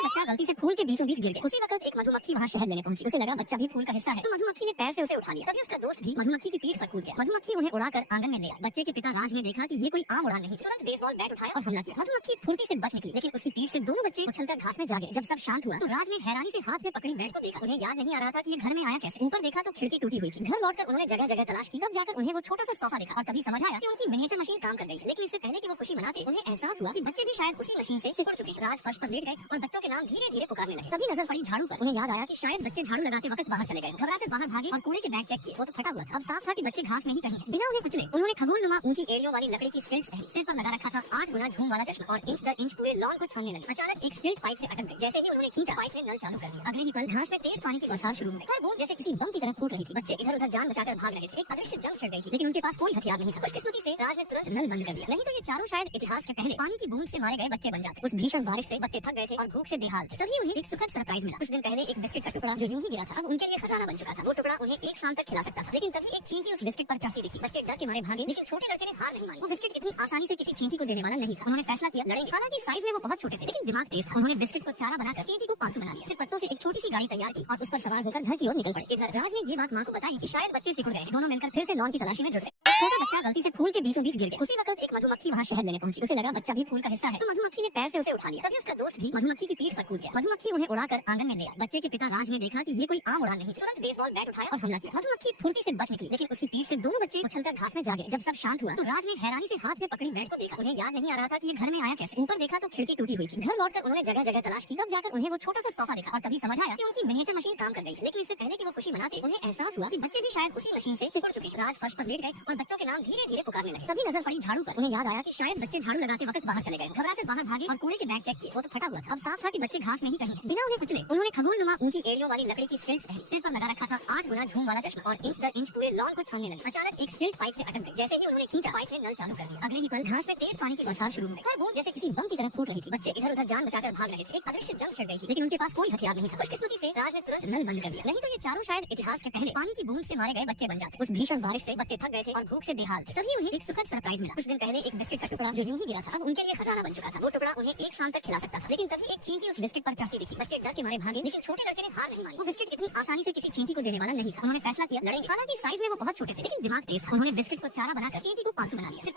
छोटा बच्चा गलती से फूल के बीचों बीच गिर गया। उसी वक्त एक मधुमक्खी वहाँ शहद लेने पहुंची। उसे लगा बच्चा भी फूल का हिस्सा है, तो मधुमक्खी ने पैर से उसे उठा लिया। तभी उसका दोस्त भी मधुमक्खी की पीठ पर कूद गया। मधुमक्खी उन्हें उड़ाकर आंगन में ले आया। बच्चे के पिता राज ने देखा कि ये कोई आम उड़ान नहीं थी। तुरंत बेसबॉल बैट उठाया और हमला किया। मधुमक्खी फुर्ती से बच निकली, लेकिन उसकी पीठ से दोनों बच्चे उछलकर घास में जा गए। जब सब शांत हुआ तो राज ने हैरानी से हाथ में पकड़ी बैट को देखा। उन्हें याद नहीं आ रहा था कि ये घर में आया कैसे। ऊपर देखा तो खिड़की टूटी हुई थी। घर लौटकर उन्होंने जगह जगह तलाश की। तब जाकर उन्हें वो छोटा सा सोफा दिखा और तभी समझ आया कि उनकी मिनिएचर मशीन काम कर गई। लेकिन इससे पहले कि वो खुशी मनाते, उन्हें एहसास हुआ कि बच्चे भी शायद उसी मशीन से सिकुड़ चुके। राज फर्श पर लेट गए और बच्चों के नाम धीरे धीरे पुकारने लगे। तभी नजर पड़ी झाड़ू पर। उन्हें याद आया कि शायद बच्चे झाड़ू लगाते वक्त बाहर चले गए। घबराकर बाहर भागे और कूड़े के बैग चेक किए। वो तो फटा हुआ था। अब साफ था कि बच्चे घास में ही कहीं हैं। बिना उन्हें कुचले उन्होंने खगोलनुमा ऊंची एड़ियों वाली लकड़ी की स्टिल्ट्स पहनी। सिर पर लगा रखा था 8 गुना झूम वाला चश्मा और इंच दर इंच पूरे लॉन को छानने लगे। अचानक एक स्टिल्ट पाइप से अटक गई। जैसे ही उन्होंने खींचा, पाइप ने नल चालू कर दिया। अगले ही पल घास में तेज पानी की बौछार शुरू हुई। हर बूंद जैसे किसी बम की तरह फूट रही थी। बच्चे इधर उधर जान बचाकर भाग रहे थे। एक अदृश्य जंग छिड़ गई थी, लेकिन उनके पास कोई हथियार नहीं था। खुशकिस्मती से राज ने तुरंत नल बंद कर दिया, नहीं तो ये चारों शायद इतिहास के पहले पानी की बूंद से मारे गए बच्चे बन जाते। उस भीषण बारिश से बच्चे थक गए थे और भूख से बेहाल थे। तभी उन्हें एक सुखद सरप्राइज मिला। कुछ दिन पहले एक बिस्किट का टुकड़ा जो यूं ही गिरा था, अब उनके लिए खजाना बन चुका था। वो टुकड़ा उन्हें 1 साल तक खिला सकता था। लेकिन तभी एक चींटी उस बिस्किट पर चढ़ती दिखी। बच्चे डर के मारे भागे, लेकिन छोटे लड़के ने हार नहीं मानी। वो बिस्किट इतनी आसानी से किसी चींटी को देने वाला नहीं था। उन्होंने फैसला किया, लड़ेंगे। हालांकि साइज में वो बहुत छोटे थे, लेकिन दिमाग तेज था। उन्होंने बिस्किट को चारा बनाकर चींटी को पालतू बना लिया। फिर पत्तों से एक छोटी सी गाड़ी तैयार की और उस पर सवार होकर घर की ओर निकल पड़े। इधर राज ने ये बात माँ को बताई कि शायद बच्चे सिकुड़ गए। दोनों मिलकर फिर से लॉन की तलाशी में जुट गए। छोटा बच्चा गलती से फूल के बीचों बीच गिर गया। उसी वक्त एक मधुमक्खी वहाँ शहद लेने पहुंची। उसे लगा बच्चा भी फूल का हिस्सा है, तो मधुमक्खी ने पैर से उसे उठा लिया। तभी उसका दोस्त भी मधुमक्खी की पीठ पर कूद गया। मधुमक्खी उन्हें उड़ाकर आंगन में ले आया। बच्चे के पिता राज ने देखा कि ये कोई आम उड़ान नहीं थी। तुरंत बेसबॉल बैट उठाया और हमला किया। मधुमक्खी फुर्ती से बच निकली, लेकिन उसकी पीठ से दोनों बच्चे उछलकर घास में जा गए। जब सब शांत हुआ तो राज ने हैरानी से हाथ में पकड़ी बैट को देखा। उन्हें याद नहीं आ रहा था कि ये घर में आया कैसे। ऊपर देखा तो खिड़की टूटी हुई थी। घर लौटकर उन्होंने जगह जगह तलाश की। तब जाकर उन्हें वो छोटा सा सोफा दिखा और तभी समझ आया कि उनकी मिनिएचर मशीन काम कर गई। लेकिन इससे पहले कि वो खुशी मनाते, उन्हें एहसास हुआ कि बच्चे भी शायद उसी मशीन से सिकुड़ चुके। राज फर्श पर लेट गए और बच्चों के नाम धीरे धीरे पुकारने लगे। तभी नजर पड़ी झाड़ू पर। उन्हें याद आया कि शायद बच्चे झाड़ू लगाते वक्त बाहर चले गए। घबराकर बाहर भागे और कूड़े के बैग चेक किए। वो तो फटा हुआ था। अब साफ था कि बच्चे घास में ही कहीं हैं। बिना उन्हें कुचले उन्होंने खगोलनुमा ऊंची एड़ियों वाली लकड़ी की स्टिल्ट्स पहनी। सिर पर लगा रखा था 8 गुना झूम वाला चश्मा और इंच दर इंच पूरे लॉन को छानने लगे। अचानक एक स्टिल्ट पाइप से अटक गई। जैसे ही उन्होंने खींचा, पाइप ने नल चालू कर दिया। अगले ही पल घास में तेज पानी की बौछार शुरू हुई। हर बूंद जैसे किसी बम की तरह फूट रही थी। बच्चे इधर उधर जान बचाकर भाग रहे थे। एक अदृश्य जंग छिड़ गई थी, लेकिन उनके पास कोई हथियार नहीं था। खुशकिस्मती से राज ने तुरंत नल बंद कर दिया, नहीं तो ये चारों शायद इतिहास के पहले पानी की बूंद से मारे गए बच्चे बन जाते। उस भीषण बारिश से बच्चे थक गए थे और भूख से बेहाल थे। तभी उन्हें एक सुखद सरप्राइज मिला। कुछ दिन पहले एक बिस्किट का टुकड़ा जो यूं ही गिरा था, अब उनके लिए खजाना बन चुका था। वो टुकड़ा उन्हें 1 साल तक खिला सकता था। लेकिन तभी एक चींटी उस बिस्किट पर चढ़ती दिखी। बच्चे डर के मारे भागे, लेकिन छोटे लड़के ने हार नहीं मानी। वो बिस्किट इतनी आसानी से किसी चींटी को देने वाला नहीं था। उन्होंने फैसला किया, लड़ेंगे। हालांकि साइज में वो बहुत छोटे थे, लेकिन दिमाग तेज था। उन्होंने बिस्किट को चारा बनाकर चींटी को पालतू बना लिया। फिर